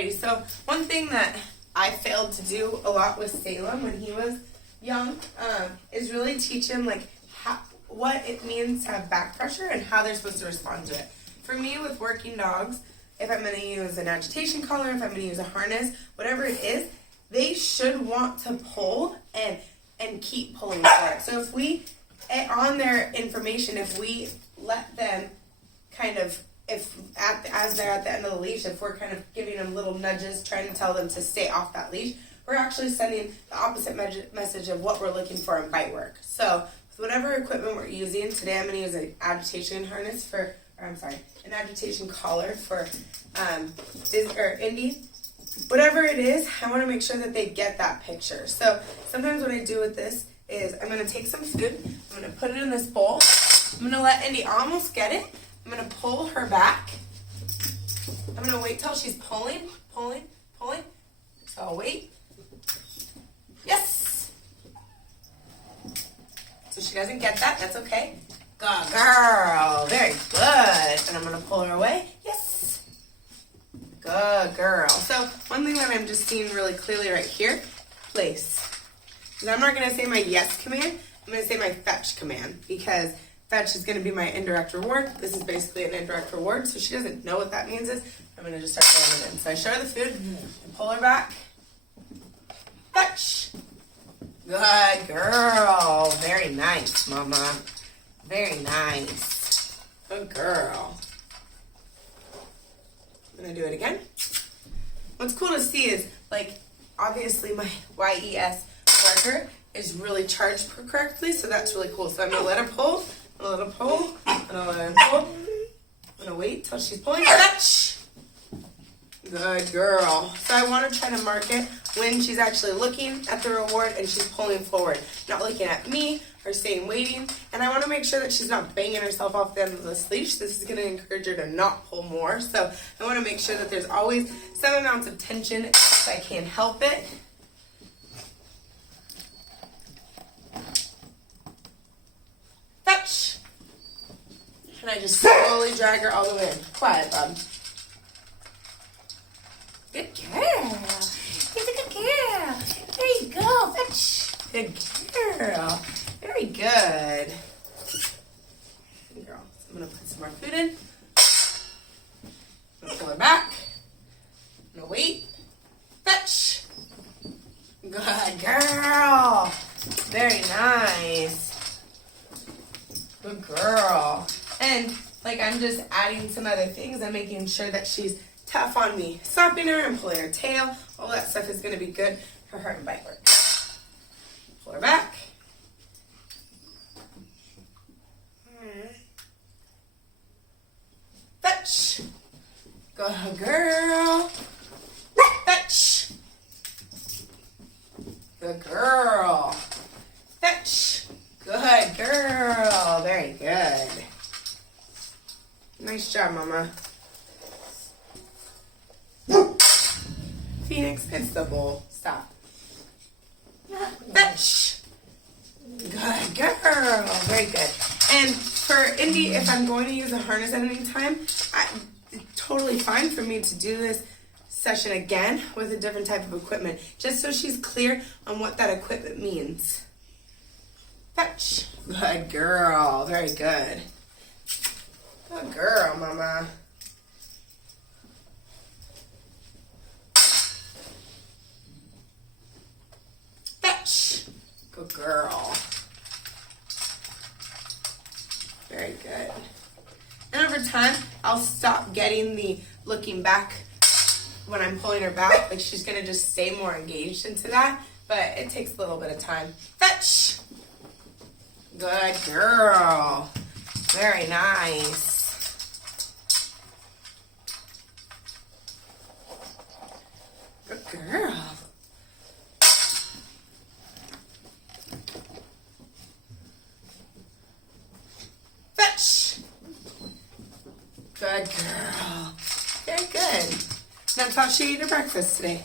Alrighty, so one thing that I failed to do a lot with Salem when he was young is really teach him like what it means to have back pressure and how they're supposed to respond to it. For me, with working dogs, if I'm going to use an agitation collar, if I'm going to use a harness, whatever it is, they should want to pull and keep pulling for it. So if we, on their information, if we let them kind of, as they're at the end of the leash, if we're kind of giving them little nudges, trying to tell them to stay off that leash, we're actually sending the opposite message of what we're looking for in bite work. So with whatever equipment we're using, today I'm going to use an agitation harness an agitation collar for Indi. Whatever it is, I want to make sure that they get that picture. So sometimes what I do with this is I'm going to take some food, I'm going to put it in this bowl, I'm going to let Indi almost get it, I'm going to pull her back, I'm going to wait till she's pulling, so I'll wait. Yes! So she doesn't get that, that's okay. Good girl, very good. And I'm going to pull her away, yes. Good girl. So one thing that I'm just seeing really clearly right here, place. Because I'm not going to say my yes command, I'm going to say my fetch command, because fetch is going to be my indirect reward. This is basically an indirect reward, so she doesn't know what that means is. I'm going to just start throwing it in. So I show her the food, and pull her back. Fetch. Good girl. Very nice, mama. Very nice. Good girl. I'm going to do it again. What's cool to see is, like, obviously my YES marker is really charged correctly, so that's really cool. So I'm going to let her pull, I'm going to let her pull, and I'll let her pull. I'm going to wait till she's pulling. Fetch! Good girl. So I want to try to mark it when she's actually looking at the reward and she's pulling forward, not looking at me or staying waiting. And I want to make sure that she's not banging herself off the end of this leash. This is going to encourage her to not pull more. So I want to make sure that there's always some amounts of tension if I can help it. Fetch. And I just slowly drag her all the way in. Quiet, bub. Good girl. You're a good girl. There you go. Fetch. Good girl. Very good. Good girl. So I'm going to put some more food in. I'm going to pull her back. I'm going to wait. Fetch. Good girl. Very nice. Good girl. And like I'm just adding some other things. I'm making sure that she's tough on me, stopping her and pulling her tail. All that stuff is going to be good for her and bite work. Pull her back. Fetch. Good girl. Fetch. Good girl. Fetch. Good girl. Very good. Nice job, Mama. Phoenix, it's the bowl. Stop. Fetch. Good girl. Very good. And for Indi, if I'm going to use a harness at any time, it's totally fine for me to do this session again with a different type of equipment, just so she's clear on what that equipment means. Fetch. Good girl. Very good. Good girl, Mama. Fetch. Good girl. Very good. And over time, I'll stop getting the looking back when I'm pulling her back. Like she's gonna just stay more engaged into that, but it takes a little bit of time. Fetch. Good girl. Very nice. Good girl. Fetch. Good girl. Very good. That's how she ate her breakfast today.